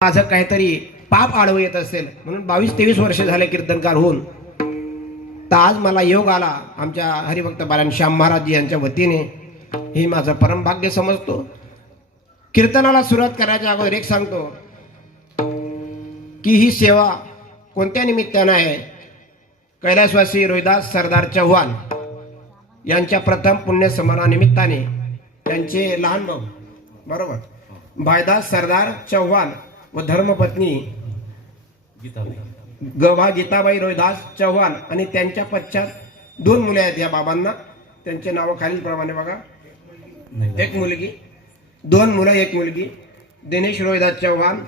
माझं काहीतरी पाप आडवं येत असेल म्हणून 22-23 वर्ष झाले कीर्तनकार होऊन, तर आज मला योग आला आमच्या हरिभक्त बाळान श्याम महाराज यांच्या वतीने. हे माझं परम भाग्य समजतो. कीर्तनाला सुरुवात करायच्या अगोदर एक सांगतो की ही सेवा कोणत्या निमित्तानं आहे. कैलासवासी रोहिदास सरदार चव्हाण यांच्या प्रथम पुण्यस्मरणानिमित्ताने त्यांचे लहान भाऊ बरोबर भाईदास सरदार चव्हाण व धर्मपत्नी गीताबाई रोहिदास चव्हाण आणि त्यांच्या पश्चात 2 मुले आहेत या बाबांना. त्यांचे नाव खालीलप्रमाणे बघा. एक मुलगी, 2 मुलं, 1 मुलगी. दिनेश रोहिदास चव्हाण,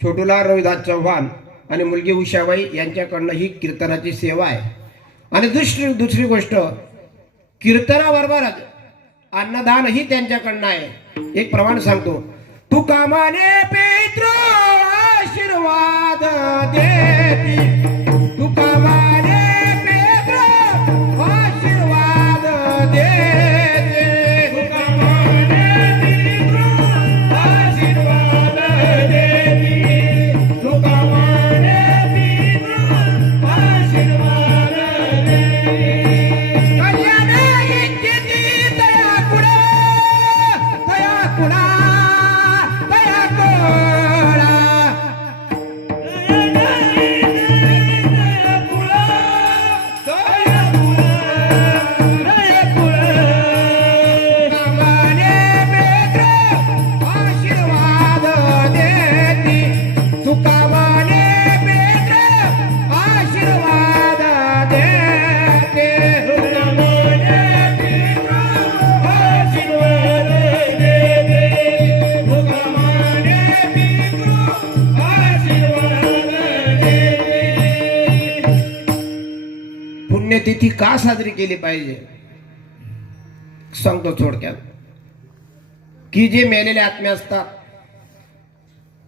छोटूलाल रोहिदास चव्हाण आणि मुलगी उषाबाई यांच्याकडनं ही कीर्तनाची सेवा आहे. आणि दुसरी गोष्ट, कीर्तनाबरोबरच अन्नदान ही त्यांच्याकडनं आहे. एक प्रमाण सांगतो. तू कामाने पितृ आशीर्वाद देती, तू कामाने पितृ आशीर्वाद देती, तू कामाने पितृ आशीर्वाद देती, तू कामाने पितृ आशीर्वाद देती. कल्याण इच्छिती तया कुडा पुण्यतिथी का साजरी केली पाहिजे सांगतो थोडक्यात. की जे मेलेले आत्मे असतात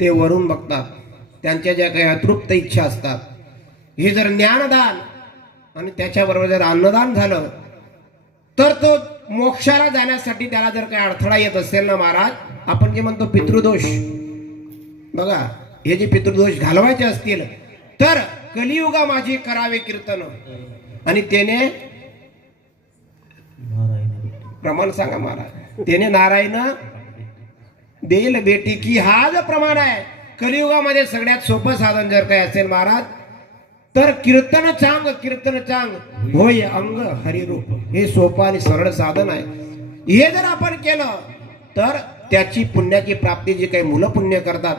ते वरून बघतात, त्यांच्या ज्या काही अतृप्त इच्छा असतात, हे जर ज्ञानदान आणि त्याच्याबरोबर जर अन्नदान झालं तर तो मोक्षाला जाण्यासाठी त्याला जर काही अडथळा येत असेल ना महाराज, आपण जे म्हणतो पितृदोष, बघा हे जे पितृदोष घालवायचे असतील तर कलियुगा माझे करावे कीर्तन. आणि त्याने प्रमाण सांगा महाराज, त्याने नारायण देईल बेटी की. हा जो प्रमाण आहे कलियुगामध्ये सगळ्यात सोपं साधन जर काही असेल महाराज तर कीर्तन चांग होय अंग हरिरूप. हे सोपं आणि सरळ साधन आहे. हे जर आपण केलं तर त्याची पुण्याची प्राप्ती, जी काही मुलं पुण्य करतात